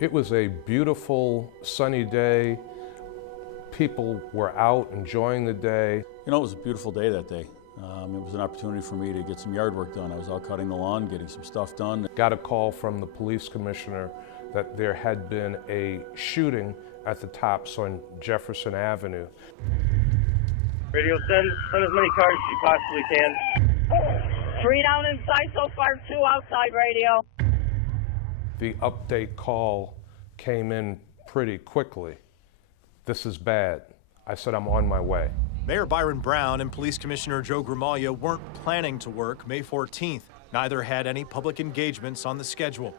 It was a beautiful, sunny day. People were out enjoying the day. You know, it was a beautiful day that day. It was an opportunity for me to get some yard work done. I was out cutting the lawn, getting some stuff done. Got a call from the police commissioner that there had been a shooting at the Tops on Jefferson Avenue. Radio, send as many cars as you possibly can. 3 down inside so far, 2 outside, radio. The update call came in pretty quickly. This is bad. I said, I'm on my way. Mayor Byron Brown and Police Commissioner Joe Gramaglia weren't planning to work May 14th. Neither had any public engagements on the schedule.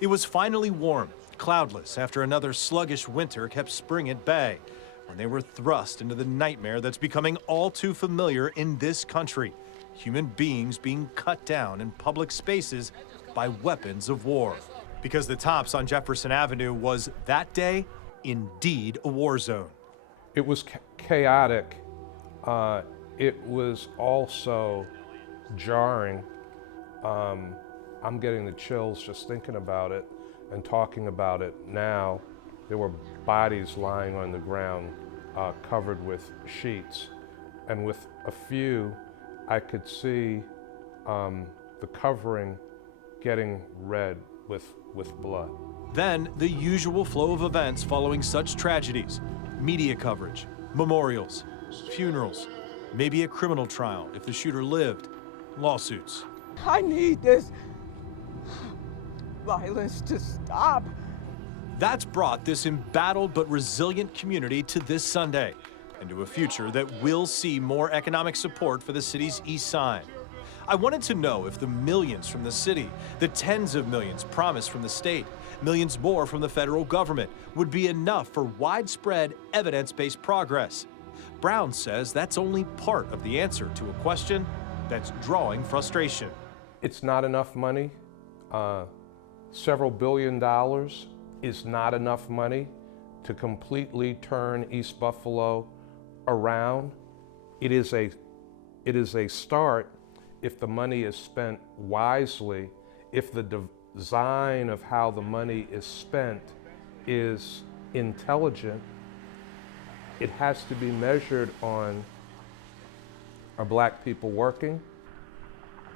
It was finally warm, cloudless, after another sluggish winter kept spring at bay, when they were thrust into the nightmare that's becoming all too familiar in this country. Human beings being cut down in public spaces by weapons of war. Because the Tops on Jefferson Avenue was, that day, indeed a war zone. It was chaotic. It was also jarring. I'm getting the chills just thinking about it and talking about it now. There were bodies lying on the ground covered with sheets. And with a few, I could see the covering getting red with blood. Then the usual flow of events following such tragedies. Media coverage, memorials, funerals, maybe a criminal trial if the shooter lived, lawsuits. I need this violence to stop. That's brought this embattled but resilient community to this Sunday and to a future that will see more economic support for the city's east side. I wanted to know if the millions from the city, the tens of millions promised from the state, millions more from the federal government would be enough for widespread evidence-based progress. Brown says that's only part of the answer to a question that's drawing frustration. It's not enough money. Several $billion is not enough money to completely turn East Buffalo around. It is a start if the money is spent wisely, if the design of how the money is spent is intelligent. It has to be measured on, are Black people working?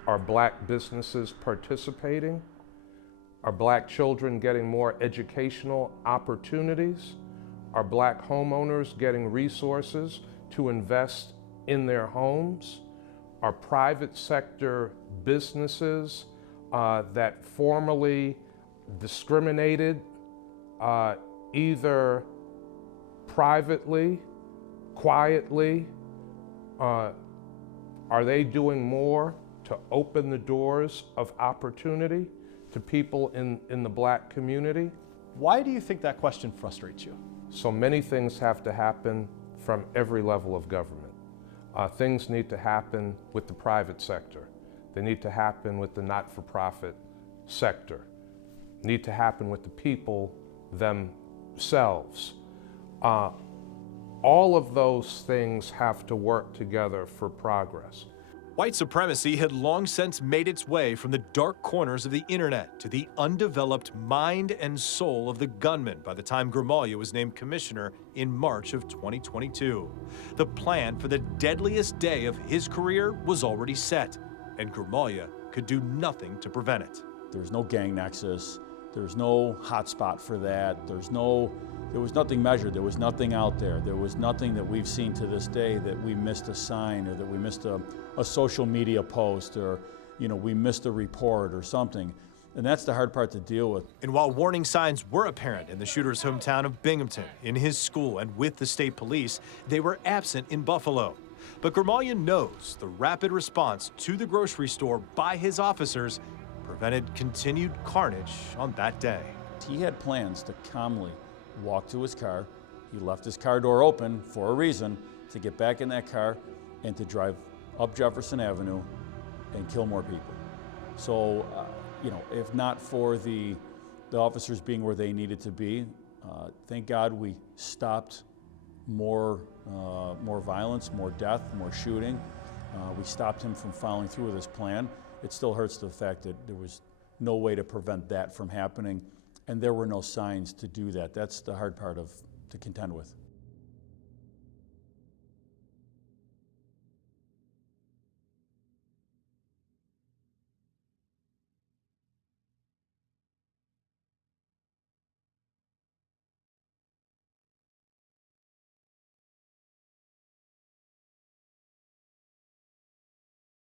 Are Black businesses participating? Are Black children getting more educational opportunities? Are Black homeowners getting resources to invest in their homes? Are private sector businesses that formerly discriminated either privately, quietly, are they doing more to open the doors of opportunity to people in the Black community? Why do you think that question frustrates you? So many things have to happen from every level of government. Things need to happen with the private sector. They need to happen with the not-for-profit sector. Need to happen with the people themselves. All of those things have to work together for progress. White supremacy had long since made its way from the dark corners of the internet to the undeveloped mind and soul of the gunman by the time Gramaglia was named commissioner in March of 2022. The plan for the deadliest day of his career was already set, and Gramaglia could do nothing to prevent it. There was no gang nexus. There was no hotspot for that. There was nothing measured. There was nothing out there. There was nothing that we've seen to this day that we missed a sign or that we missed a social media post or, we missed a report or something. And that's the hard part to deal with. And while warning signs were apparent in the shooter's hometown of Binghamton, in his school, and with the state police, they were absent in Buffalo. But Gramaglia knows the rapid response to the grocery store by his officers prevented continued carnage on that day. He had plans to calmly walk to his car. He left his car door open for a reason, to get back in that car and to drive up Jefferson Avenue and kill more people. So, if not for the officers being where they needed to be, thank God we stopped more violence, more death, more shooting. We stopped him from following through with his plan. It still hurts the fact that there was no way to prevent that from happening And there were no signs to do that. That's the hard part to contend with.